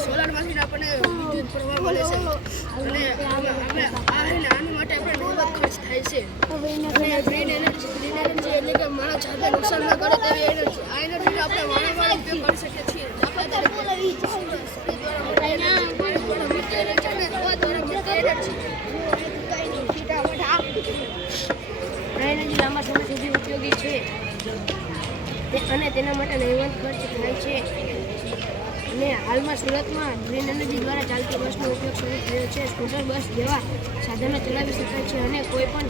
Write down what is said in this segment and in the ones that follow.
Solar માંથી આપણને વિદ્યુત પ્રવાહ મળે છે અને આના માટે આપણે બહુ ખર્ચ થાય છે અને ગ્રીન એનર્જી એટલે કે માણસ જાતે નુકસાન ન કરે તેવી એનર્જી આ એનર્જીનો આપણે વારંવાર ઉપયોગ કરી શકીએ છીએ એનર્જી લાંબા સમય સુધી ઉપયોગી છે અને તેના માટે નહીવત ખર્ચ થાય છે અને હાલમાં સુરતમાં ગ્રીન એનર્જી દ્વારા ચાલતી બસનો ઉપયોગ શરૂ થયો છે. સ્કૂટર બસ જેવા સાધનો ચલાવી શકાય છે અને કોઈ પણ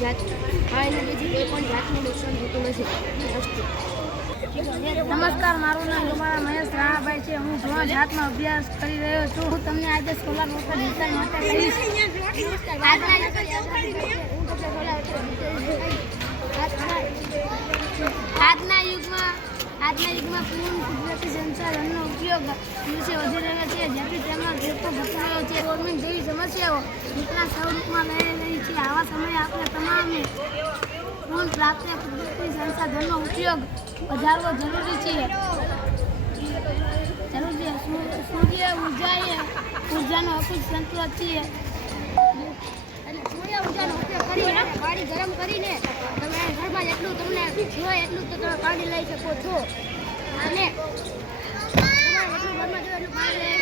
આ એનર્જીથી કોઈ પણ જાતનું નુકસાન થતું નથી. નમસ્કાર, મારું નામ તમારા મહેશ રાણાભાઈ છે. હું ધોરણ 7માં અભ્યાસ કરી રહ્યો છું. હું તમને આજે સોલાર મોટર ડિઝાઇન માટે કહીશ. આજના યુગમાં પૂર્ણ કુદરતી સંસાધનનો ઉપયોગ દિવસે વધી રહ્યો છે, જેથી તેમાં ઘટતો ઘટી રહ્યો છે. ગવર્મેન્ટ જેવી સમસ્યાઓ જેટલા સ્વરૂપમાં લઈ રહી છે, આવા સમયે આપણે તમામને પૂર્ણ પ્રાપ્ત કુદરતી સંસાધનનો ઉપયોગ વધારવો જરૂરી છે. સૂર્ય ઉર્જાનો અકૂટ સંતોષ છે. સૂર્ય ઉર્જાનો ઉપયોગ કરીને પાણી ગરમ કરીને તમે ઘરમાં જેટલું તમને જોઈએ એટલું તો તમે પાણી લઈ શકો છો અને તમારે જેટલું ઘરમાં જોઈએ એટલું પાણી લઈ